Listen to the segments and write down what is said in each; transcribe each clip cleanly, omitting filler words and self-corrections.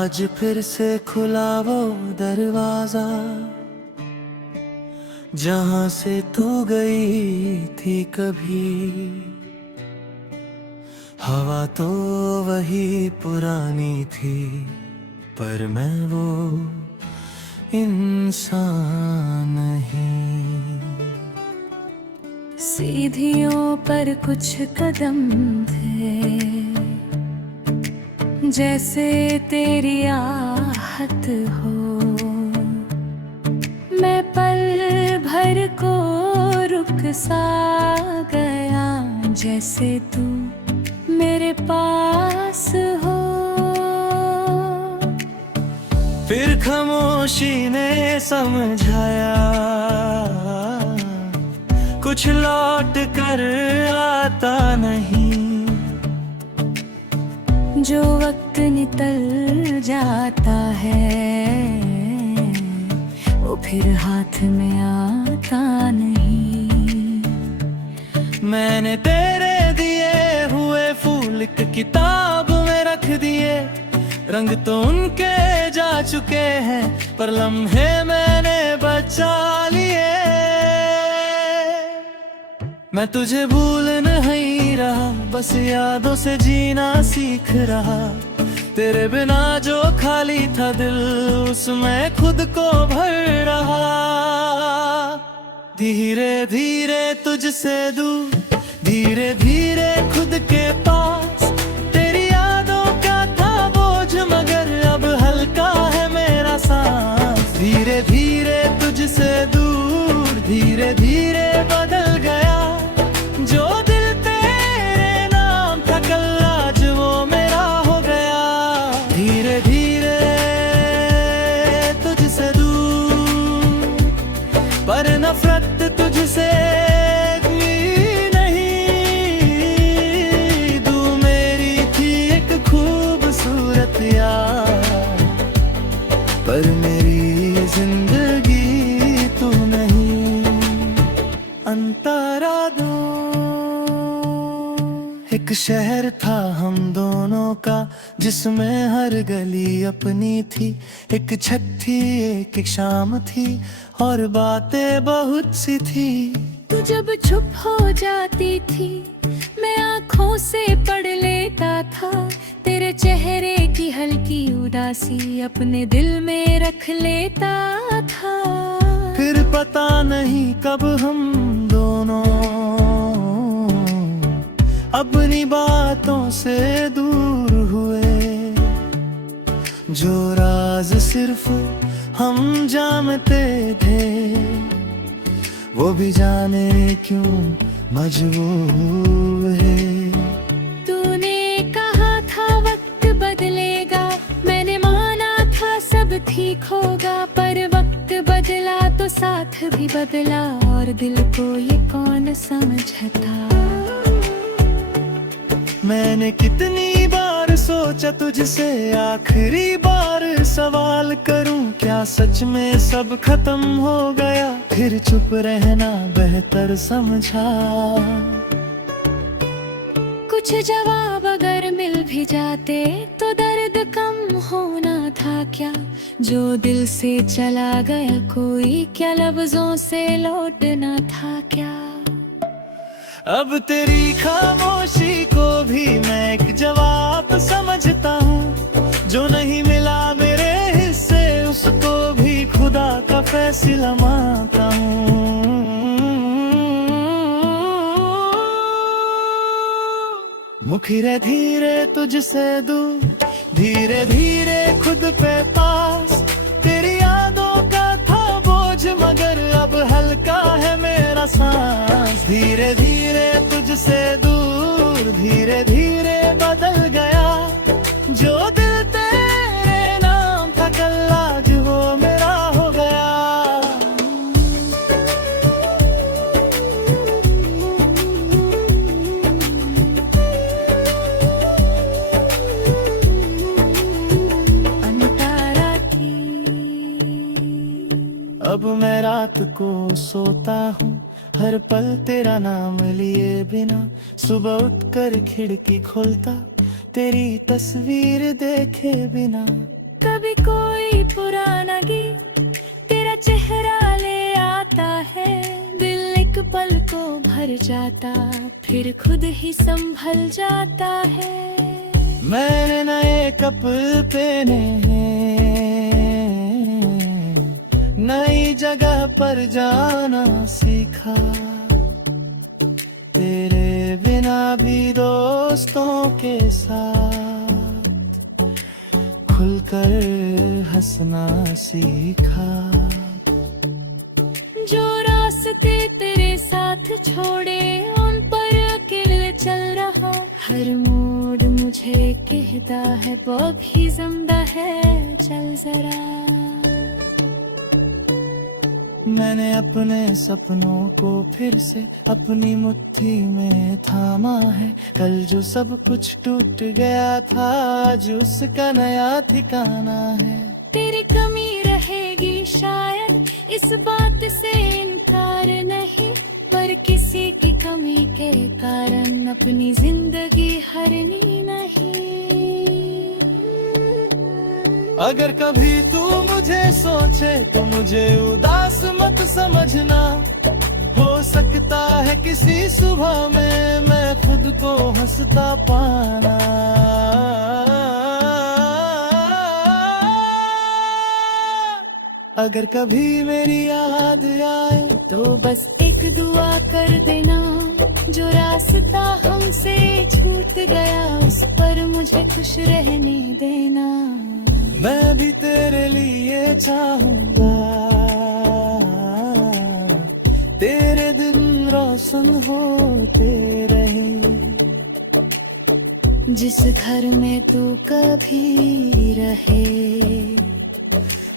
आज फिर से खुला वो दरवाजा जहां से तू गई थी कभी। हवा तो वही पुरानी थी, पर मैं वो इंसान नहीं। सीढ़ियों पर कुछ कदम थे, जैसे तेरी आहट हो। मैं पल भर को रुक सा गया, जैसे तू मेरे पास हो। फिर खामोशी ने समझाया, कुछ लौट कर आता नहीं। जो वक्त निकल जाता है, वो फिर हाथ में आता नहीं। मैंने तेरे दिए हुए फूल एक किताब में रख दिए। रंग तो उनके जा चुके हैं, पर लम्हे मैंने बचा लिए। मैं तुझे भूल नहीं रहा, बस यादों से जीना सीख रहा। तेरे बिना जो खाली था दिल, उसमें खुद को भर रहा। धीरे धीरे तुझसे दूर, धीरे धीरे खुद के पास। तेरी यादों का था बोझ, मगर अब हल्का है मेरा सांस। धीरे धीरे तुझसे दूर, धीरे धीरे बदल गया। जो दिल तेरे नाम था कल, आज वो मेरा हो गया। धीरे धीरे तुझसे दूर, पर नफरत तुझसे नहीं। तू मेरी थी एक खूबसूरत यार, पर मेरी जिंदगी तू नहीं। अंतरा दो एक शहर था हम दोनों का, जिसमें हर गली अपनी थी। एक छत थी, एक शाम थी, और बातें बहुत सी थी। तू जब चुप हो जाती थी, मैं आँखों से पढ़ लेता था। तेरे चेहरे की हल्की उदासी अपने दिल में रख लेता था। फिर पता नहीं कब हम दोनों अपनी बातों से दूर हुए। जो राज सिर्फ हम जानते थे, वो भी जाने क्यों मजबूर है। तूने कहा था वक्त बदलेगा, मैंने माना था सब ठीक होगा। पर वक्त बदला तो साथ भी बदला, और दिल को ये कौन समझता। मैंने कितनी बार सोचा तुझसे आखिरी बार सवाल करूं, क्या सच में सब खत्म हो गया। फिर चुप रहना बेहतर समझा। कुछ जवाब अगर मिल भी जाते, तो दर्द कम होना था क्या। जो दिल से चला गया कोई, क्या लफ्जों से लौटना था क्या। अब तेरी खामोशी को भी मैं एक जवाब समझता हूँ। जो नहीं मिला मेरे हिस्से, उसको भी खुदा का फैसला मानता हूँ। मुखिरे धीरे तुझसे दूर, धीरे धीरे खुद पे पास। तेरी यादों का था बोझ, मगर अब हल्का है मेरा सांस। धीरे धीरे तुझसे दूर, धीरे धीरे बदल गया। जो दिल तेरे नाम था कल, आज वो मेरा हो गया। अंतरा की अब मैं रात को सोता हूँ, हर पल तेरा नाम लिए बिना। सुबह उठकर खिड़की खोलता, तेरी तस्वीर देखे बिना। कभी कोई पुराना गीत तेरा चेहरा ले आता है, दिल एक पल को भर जाता, फिर खुद ही संभल जाता है। मैंने नए कपड़े पहने हैं, नई जगह पर जाना सीखा, तेरे बिना भी दोस्तों के साथ खुलकर हंसना सीखा। जो रास्ते तेरे साथ छोड़े उन पर अकेले चल रहा, हर मोड़ मुझे कहता है वो भी जिंदा है, चल जरा। मैंने अपने सपनों को फिर से अपनी मुट्ठी में थामा है, कल जो सब कुछ टूट गया था आज उसका नया ठिकाना है। तेरी कमी रहेगी शायद, इस बात से इनकार नहीं, पर किसी की कमी के कारण अपनी जिंदगी हरनी नहीं। अगर कभी तू मुझे सोचे तो मुझे उदास मत समझना, हो सकता है किसी सुबह में मैं खुद को हंसता पाना। अगर कभी मेरी याद आए तो बस एक दुआ कर देना, जो रास्ता हमसे छूट गया उस पर मुझे खुश रहने देना। मैं भी तेरे लिए चाहूंगा, तेरे दिन रोशन होते रहे, जिस घर में तू कभी रहे,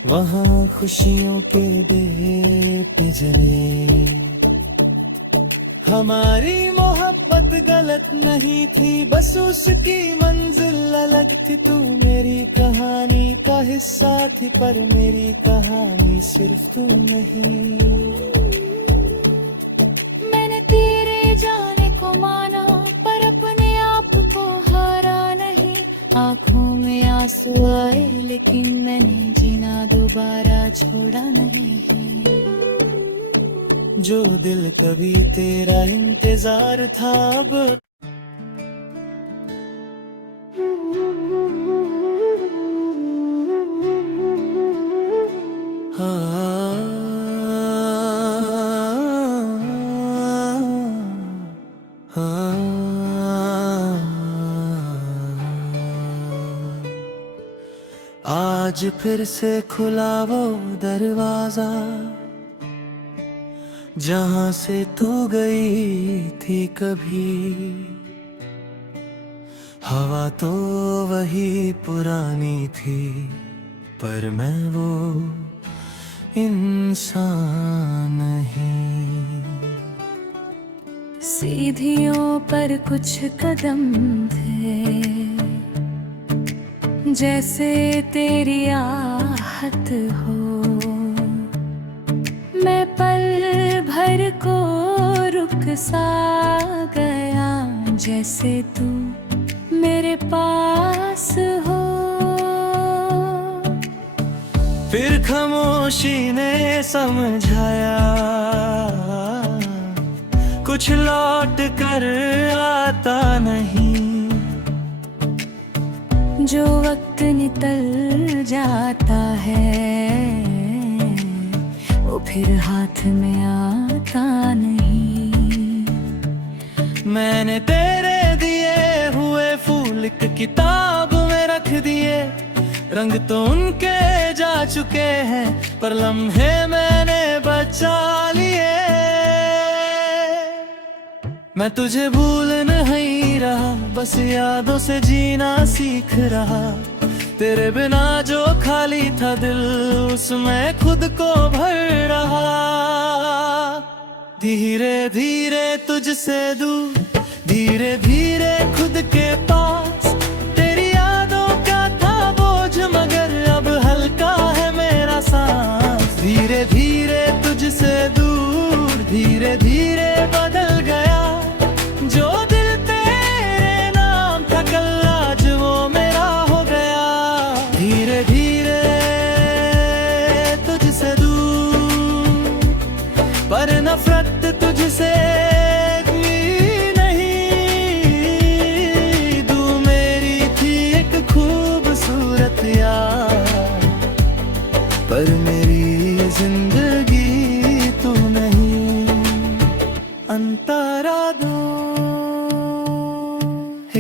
वहाँ खुशियों के दीप जले। हमारी मोहब्बत गलत नहीं थी, बस उसकी मंजिल अलग थी। तू मेरी कहानी का हिस्सा थी, पर मेरी कहानी सिर्फ तू नहीं। मैंने तेरे जाने को माना, पर अपने आप को हारा नहीं। आंखों में आंसू आए लेकिन मैंने जीना दोबारा छोड़ा नहीं। जो दिल कभी तेरा इंतजार था अब आज फिर से खुला वो दरवाजा, जहाँ से तू गई थी कभी। हवा तो वही पुरानी थी, पर मैं वो इंसान नहीं। सीढ़ियों पर कुछ कदम थे, जैसे तेरी आहट हो। मैं पल भर को रुक सा गया, जैसे तू मेरे पास हो। फिर खामोशी ने समझाया, कुछ लौट कर आता नहीं। जो वक्त निकल जाता है वो फिर हाथ में आता नहीं। मैंने तेरे दिए हुए फूल एक किताब में रख दिए, रंग तो उनके जा चुके हैं, पर लम्हे मैंने बचा लिए। मैं तुझे भूल नहीं रहा, बस यादों से जीना सीख रहा। तेरे बिना जो खाली था दिल, उसमें खुद को भर रहा। धीरे धीरे तुझसे दूर, धीरे धीरे खुद के पास। तेरी यादों का था बोझ, मगर अब हल्का है मेरा सांस। धीरे धीरे तुझसे दूर, धीरे धीरे बदल गया। जो दिल तेरे नाम था कल, आज वो मेरा हो गया। धीरे धीरे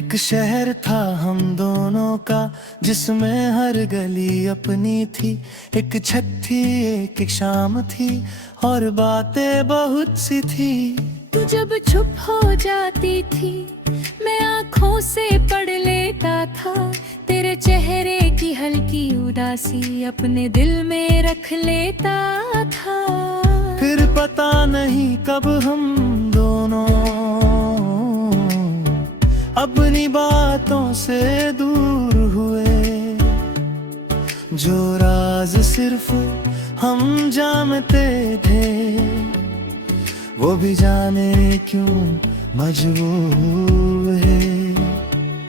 एक शहर था हम दोनों का, जिसमें हर गली अपनी थी। एक छत थी, एक शाम थी, और बातें बहुत सी थी। तू जब चुप हो जाती थी, मैं आँखों से पढ़ लेता था। तेरे चेहरे की हल्की उदासी अपने दिल में रख लेता था। फिर पता नहीं कब हम दोनों अपनी बातों से दूर हुए। जो राज सिर्फ हम जानते थे, वो भी जाने क्यों मजबूर है।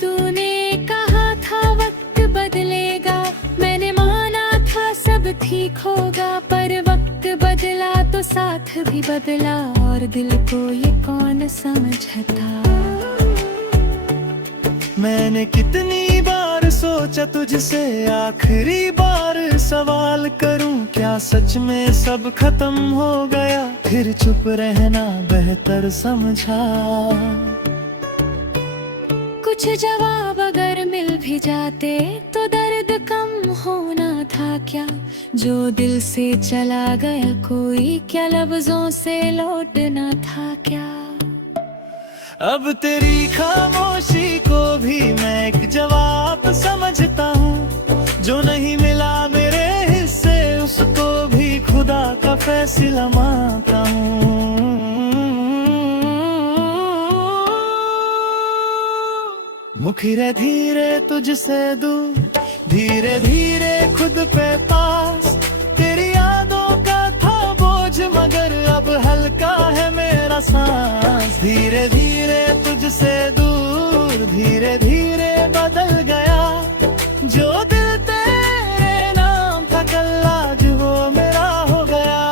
तूने कहा था वक्त बदलेगा, मैंने माना था सब ठीक होगा। पर वक्त बदला तो साथ भी बदला, और दिल को ये कौन समझता। मैंने कितनी बार सोचा तुझसे आखिरी बार सवाल करूं, क्या सच में सब खत्म हो गया। फिर चुप रहना बेहतर समझा। कुछ जवाब अगर मिल भी जाते तो दर्द कम होना था क्या। जो दिल से चला गया कोई, क्या लफ्जों से लौटना था क्या। अब तेरी खामोशी को भी मैं एक जवाब समझता हूँ। जो नहीं मिला मेरे हिस्से, उसको भी खुदा का फैसला मानता हूँ। मुखिरे धीरे तुझसे दूर, धीरे धीरे खुद पे पास। तेरी यादों का था बोझ, मगर अब हल्का है मेरा सांस। धीरे धीरे तुझसे दूर, धीरे धीरे बदल गया। जो दिल तेरे नाम था कल, आज वो मेरा हो गया।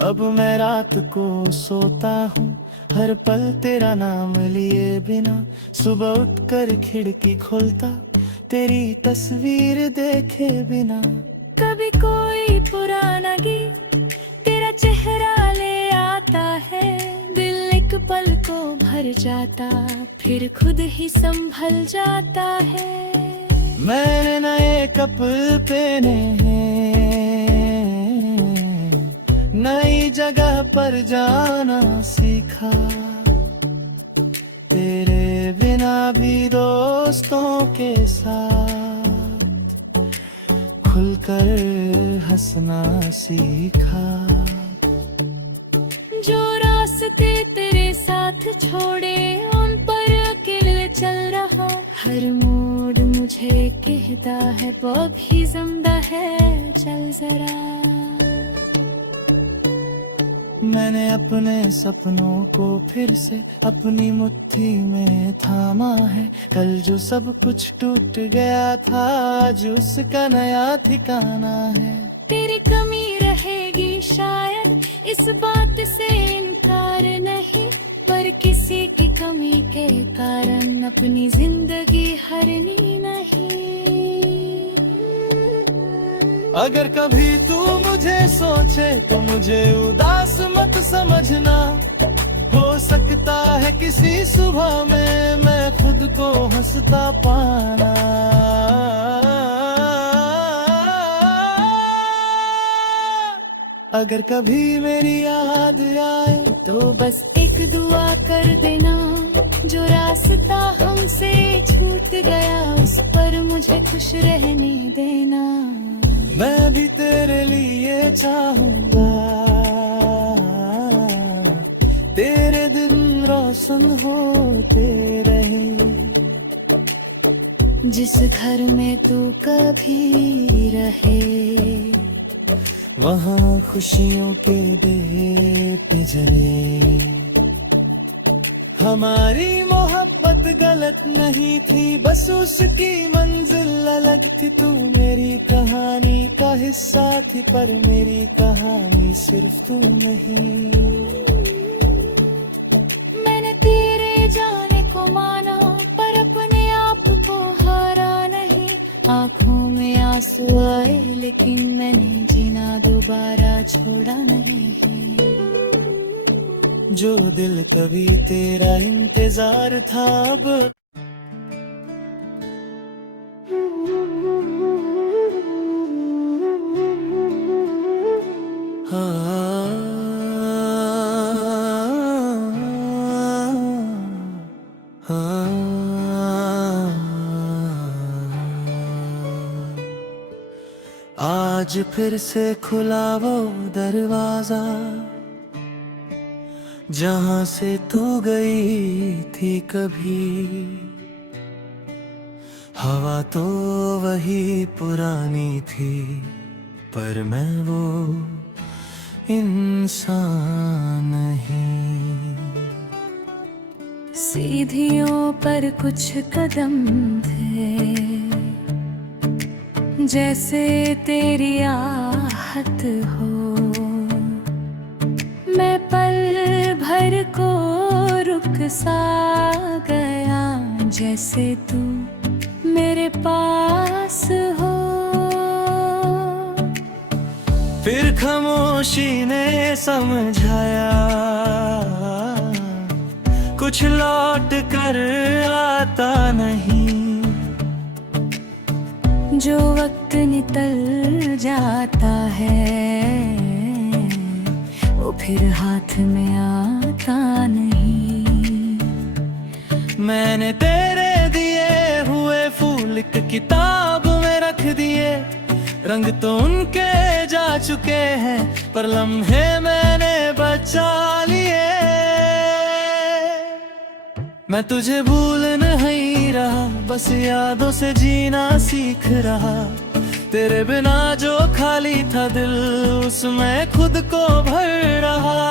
अब मैं रात को सोता हूँ, हर पल तेरा नाम लिए बिना। सुबह उठकर खिड़की खोलता, तेरी तस्वीर देखे बिना। कभी कोई पुराना गीत तेरा चेहरा ले आता है। दिल एक पल को भर जाता, फिर खुद ही संभल जाता है। मैंने नए कपड़े पहने हैं, नई जगह पर जाना सीखा। तेरे बिना भी दोस्तों के साथ खुलकर हंसना सीखा। जो रास्ते तेरे साथ छोड़े, उन पर अकेले चल रहा। हर मोड़ मुझे कहता है वो भी जिंदा है, चल जरा। मैंने अपने सपनों को फिर से अपनी मुट्ठी में थामा है। कल जो सब कुछ टूट गया था, आज उसका नया ठिकाना है। तेरी कमी रहेगी शायद, इस बात से इनकार नहीं। पर किसी की कमी के कारण अपनी जिंदगी हरनी नहीं। अगर कभी तू मुझे सोचे तो मुझे उदास मत समझना। हो सकता है किसी सुबह में मैं खुद को हंसता पाना। अगर कभी मेरी याद आए तो बस एक दुआ कर देना। जो रास्ता हमसे छूट गया, उस पर मुझे खुश रहने देना। मैं भी तेरे लिए चाहूंगा, तेरे दिन रोशन होते रहे। जिस घर में तू कभी रहे, वहाँ खुशियों के दीप जले। हमारी मोहब्बत गलत नहीं थी, बस उसकी मंजिल अलग थी। तू मेरी कहानी का हिस्सा थी, पर मेरी कहानी सिर्फ तू नहीं। मैंने तेरे जाने को माना, पर अपने आप आंखों में आंसू आए लेकिन मैंने जीना दोबारा छोड़ा नहीं। जो दिल कभी तेरा इंतजार था अब आज फिर से खुला वो दरवाजा जहां से तू गई थी कभी। हवा तो वही पुरानी थी पर मैं वो इंसान नहीं। सीढ़ियों पर कुछ कदम थे जैसे तेरी आहट हो। मैं पल भर को रुक सा गया जैसे तू मेरे पास हो। फिर खामोशी ने समझाया कुछ लौट कर आता नहीं। जो वक्त निकल जाता है वो फिर हाथ में आता नहीं। मैंने तेरे दिए हुए फूल एक किताब में रख दिए। रंग तो उनके जा चुके हैं पर लम्हे मैंने बचा लिए। मैं तुझे भूल नहीं रहा बस यादों से जीना सीख रहा। तेरे बिना जो खाली था दिल उसमें खुद को भर रहा।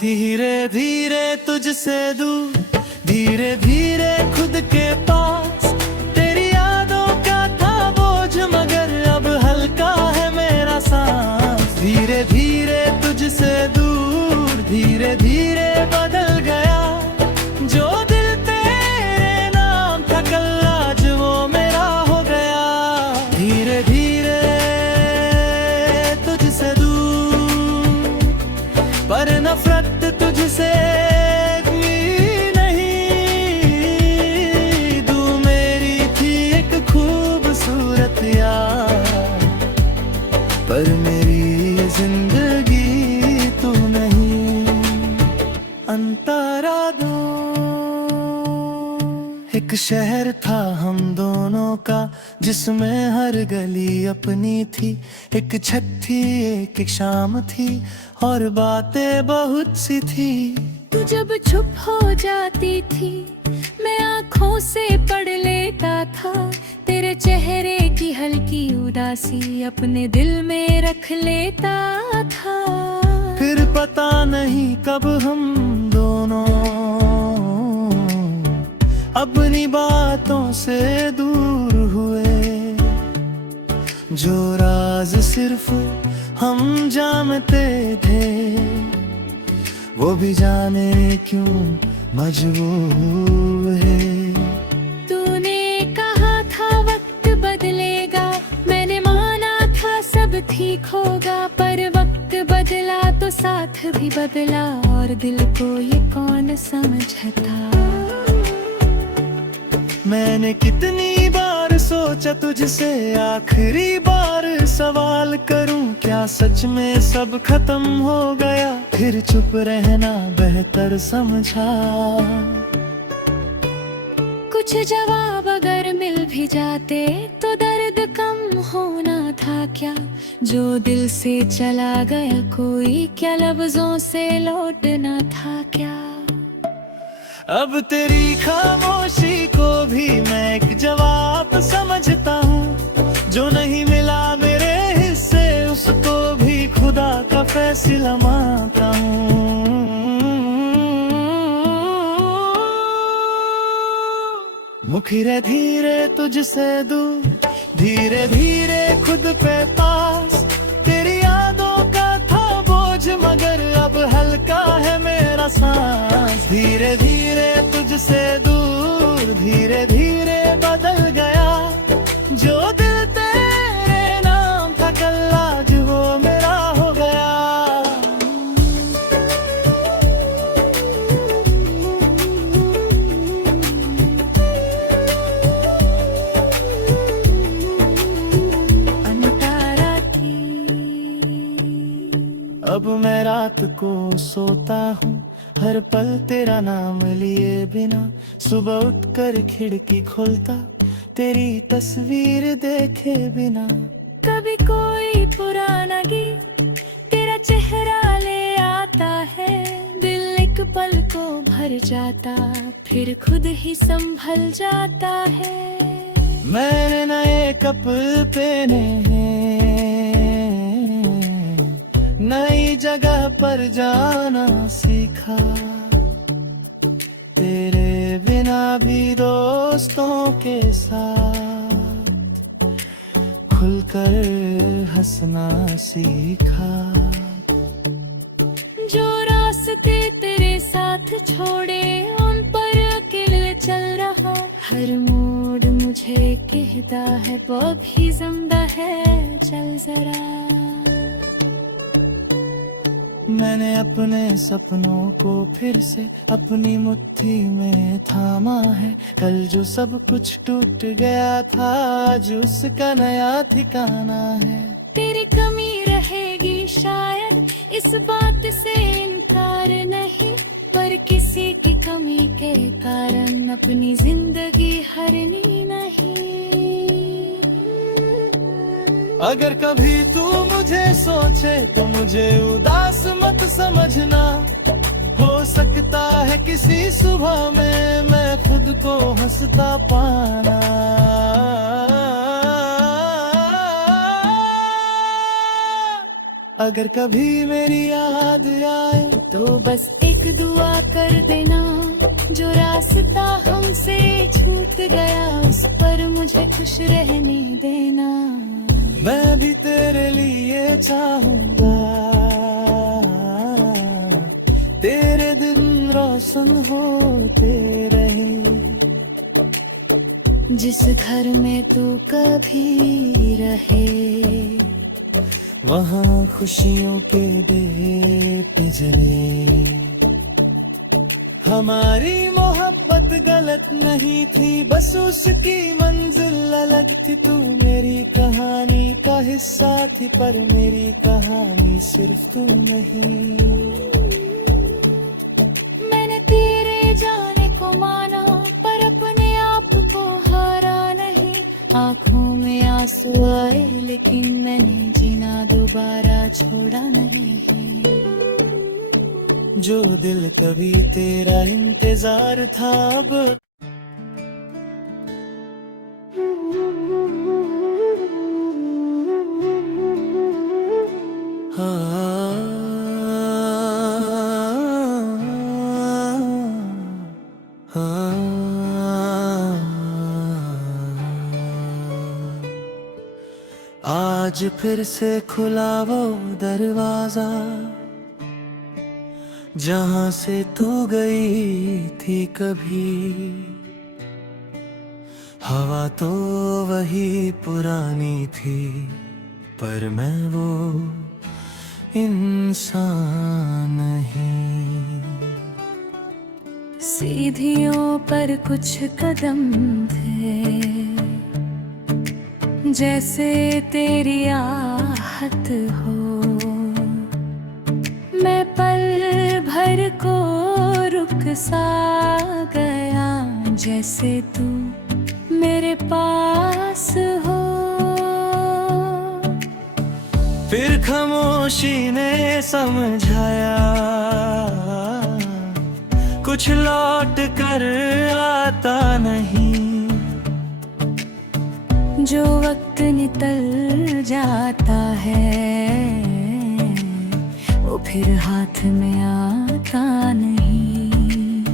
धीरे धीरे तुझसे दूर धीरे धीरे खुद के पास। तेरी यादों का था बोझ मगर अब हल्का है मेरा सांस। धीरे धीरे तुझसे दूर धीरे धीरे बदल गया। जो दिल तेरे नाम था कल आज वो मेरा हो गया। धीरे धीरे तुझसे दूर पर नफरत तुझसे नहीं। तू मेरी थी एक खूबसूरत यार पर मेरी जिंदगी तू नहीं। अंतरा दो एक शहर था हम दोनों का जिसमें हर गली अपनी थी। एक छत थी एक शाम थी और बातें बहुत सी थी। तू जब चुप हो जाती थी मैं आँखों से पढ़ लेता था। तेरे चेहरे की हल्की उदासी अपने दिल में रख लेता था। फिर पता नहीं कब हम दोनों अपनी बातों से दूर हुए। जो राज सिर्फ हम जानते थे वो भी जाने क्यों मजबूर है। तूने कहा था वक्त बदलेगा मैंने माना था सब ठीक होगा। पर वक्त बदला तो साथ भी बदला और दिल को ये कौन समझता। मैंने कितनी बार सोचा तुझसे आखिरी बार सवाल करूं क्या सच में सब खत्म हो गया। फिर चुप रहना बेहतर समझा। कुछ जवाब अगर मिल भी जाते तो दर्द कम होना था क्या। जो दिल से चला गया कोई क्या लफ्जों से लौटना था क्या। अब तेरी खामोशी को भी मैं एक जवाब समझता हूँ। जो नहीं मिला मेरे हिस्से उसको भी खुदा का फैसला मानता हूँ। मुखिरे धीरे तुझसे दूर धीरे धीरे खुद पे पास। तेरी यादों का था बोझ मगर अब हल्का है मेरा सांस। धीरे धीरे तुझसे दूर धीरे धीरे बदल गया। को सोता हूँ, हर पल तेरा नाम लिए बिना। सुबह उठकर खिड़की खोलता, तेरी तस्वीर देखे बिना। कभी कोई पुराना गीत तेरा चेहरा ले आता है, दिल एक पल को भर जाता, फिर खुद ही संभल जाता है। मैंने नए कपड़े पहने हैं, नई जगह पर जाना सीखा, तेरे बिना भी दोस्तों के साथ खुलकर हंसना सीखा। जो रास्ते तेरे साथ छोड़े उन पर अकेले चल रहा, हर मोड़ मुझे कहता है वो भी जिंदा है, चल जरा। मैंने अपने सपनों को फिर से अपनी मुट्ठी में थामा है, कल जो सब कुछ टूट गया था आज उसका नया ठिकाना है। तेरी कमी रहेगी शायद, इस बात से इनकार नहीं, पर किसी की कमी के कारण अपनी जिंदगी हरनी नहीं। अगर कभी तू मुझे सोचे तो मुझे उदास मत समझना, हो सकता है किसी सुबह में मैं खुद को हंसता पाना। अगर कभी मेरी याद आए तो बस एक दुआ कर देना, जो रास्ता हमसे छूट गया उस पर मुझे खुश रहने देना। मैं भी तेरे लिए चाहूंगा, तेरे दिन रोशन होते रहे, जिस घर में तू कभी रहे, वहाँ खुशियों के दीप जले। हमारी मोहब्बत गलत नहीं थी, बस उसकी मंजिल अलग थी। तू मेरी कहानी का हिस्सा थी, पर मेरी कहानी सिर्फ तू नहीं। मैंने तेरे जाने को माना, पर अपने आप को हारा नहीं। आंखों में आंसू आए लेकिन मैंने जीना दोबारा छोड़ा नहीं। जो दिल कभी तेरा इंतजार था अब आज फिर से खुला वो दरवाजा, जहाँ से तू गई थी कभी। हवा तो वही पुरानी थी, पर मैं वो इंसान नहीं। सीढ़ियों पर कुछ कदम थे, जैसे तेरी आहट हो। मैं पल भर को रुक सा गया, जैसे तू मेरे पास हो। फिर खामोशी ने समझाया, कुछ लौट कर आता नहीं। जो वक्त निकल जाता है वो फिर हाथ में आता नहीं।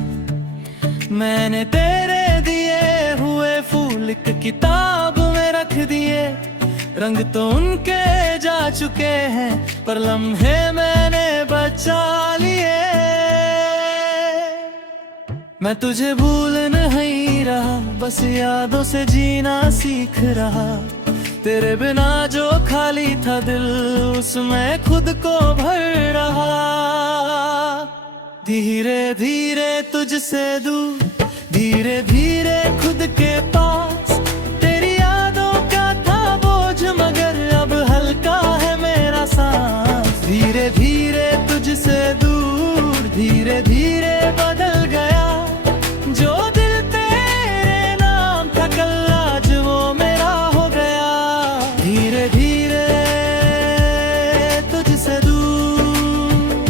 मैंने तेरे दिए हुए फूल एक किताब में रख दिए, रंग तो उनके जा चुके हैं, पर लम्हे मैंने बचा लिए। मैं तुझे भूल नहीं रहा, बस यादों से जीना सीख रहा। तेरे बिना जो खाली था दिल, उसमें खुद को भर रहा। धीरे धीरे तुझसे दूर, धीरे धीरे खुद के पास। तेरी यादों का था बोझ, मगर अब हल्का है मेरा सांस। धीरे धीरे तुझसे जो दिल तेरे नाम था कल आज वो मेरा हो गया। धीरे धीरे तुझसे दूर,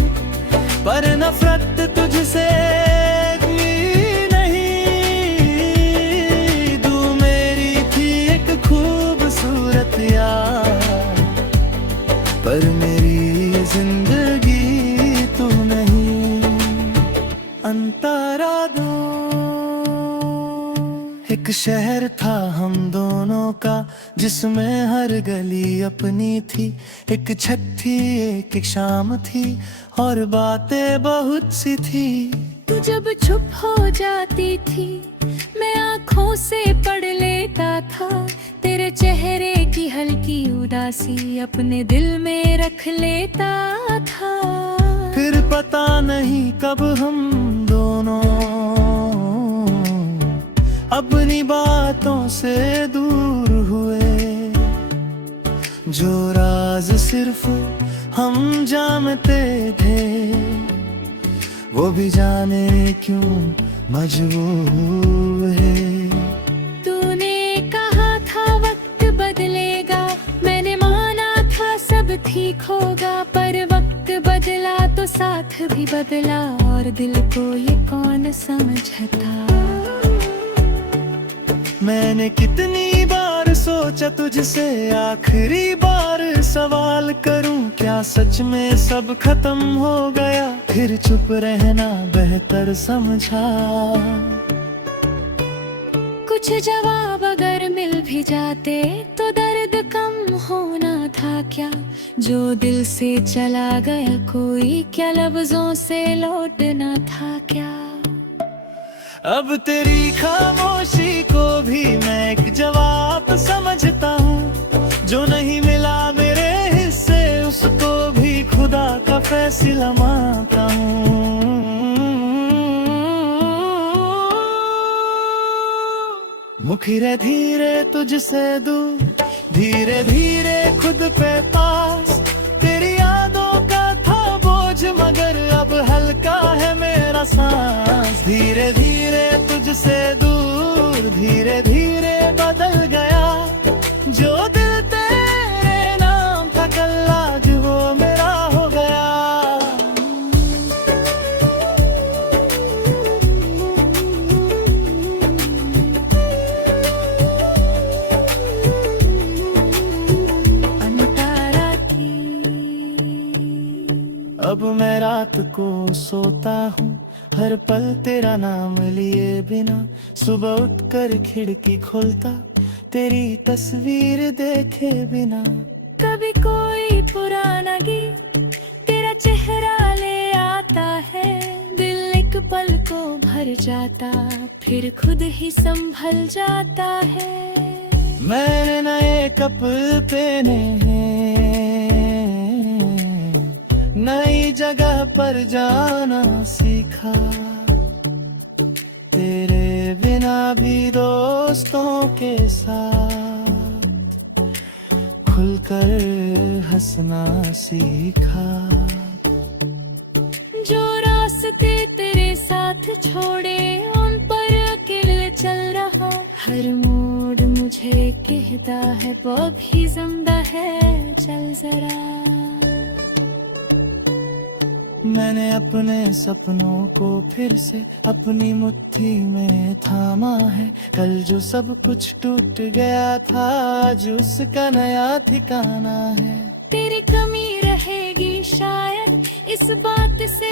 पर नफरत तुझसे नहीं। तू मेरी थी एक खूबसूरत यार, पर मेरी जिंदगी तू नहीं। अंतरा दो एक शहर था हम दोनों का, जिसमें हर गली अपनी थी। एक छत थी, एक शाम थी, और बातें बहुत सी थी। तू जब चुप हो जाती थी मैं आँखों से पढ़ लेता था। तेरे चेहरे की हल्की उदासी अपने दिल में रख लेता था। फिर पता नहीं कब हम दोनों अपनी बातों से दूर हुए। जो राज सिर्फ हम जानते थे, वो भी जाने क्यों मजबूर है। तूने कहा था वक्त बदलेगा, मैंने माना था सब ठीक होगा। पर वक्त बदला तो साथ भी बदला, और दिल को ये कौन समझता। मैंने कितनी बार सोचा तुझसे आखिरी बार सवाल करूं, क्या सच में सब खत्म हो गया। फिर चुप रहना बेहतर समझा। कुछ जवाब अगर मिल भी जाते तो दर्द कम होना था क्या। जो दिल से चला गया कोई, क्या लफ्जों से लौटना था क्या। अब तेरी खामोशी को भी मैं एक जवाब समझता हूँ। जो नहीं मिला मेरे हिस्से, उसको भी खुदा का फैसला मानता हूँ। मुखिरे धीरे तुझसे दूर, धीरे धीरे खुद पे पास। तेरी यादों का था बोझ, मगर अब हल्का है मेरा सांस। धीरे धीरे तुझसे दूर, धीरे धीरे बदल गया। जो दिल तेरे नाम था कल आज वो मेरा हो गया। अंतरा थी। अब मैं रात को सोता हूँ हर पल तेरा नाम लिए बिना। सुबह उठकर खिड़की खोलता तेरी तस्वीर देखे बिना। कभी कोई पुराना गीत तेरा चेहरा ले आता है। दिल एक पल को भर जाता, फिर खुद ही संभल जाता है। मैंने नए कपड़े पहने हैं, नई जगह पर जाना सीखा। तेरे बिना भी दोस्तों के साथ खुलकर हंसना सीखा। जो रास्ते तेरे साथ छोड़े उन पर अकेले चल रहा। हर मोड़ मुझे कहता है वो भी जिंदा है, चल जरा। मैंने अपने सपनों को फिर से अपनी मुट्ठी में थामा है। कल जो सब कुछ टूट गया था, आज उसका नया ठिकाना है। तेरी कमी रहेगी शायद इस बात से।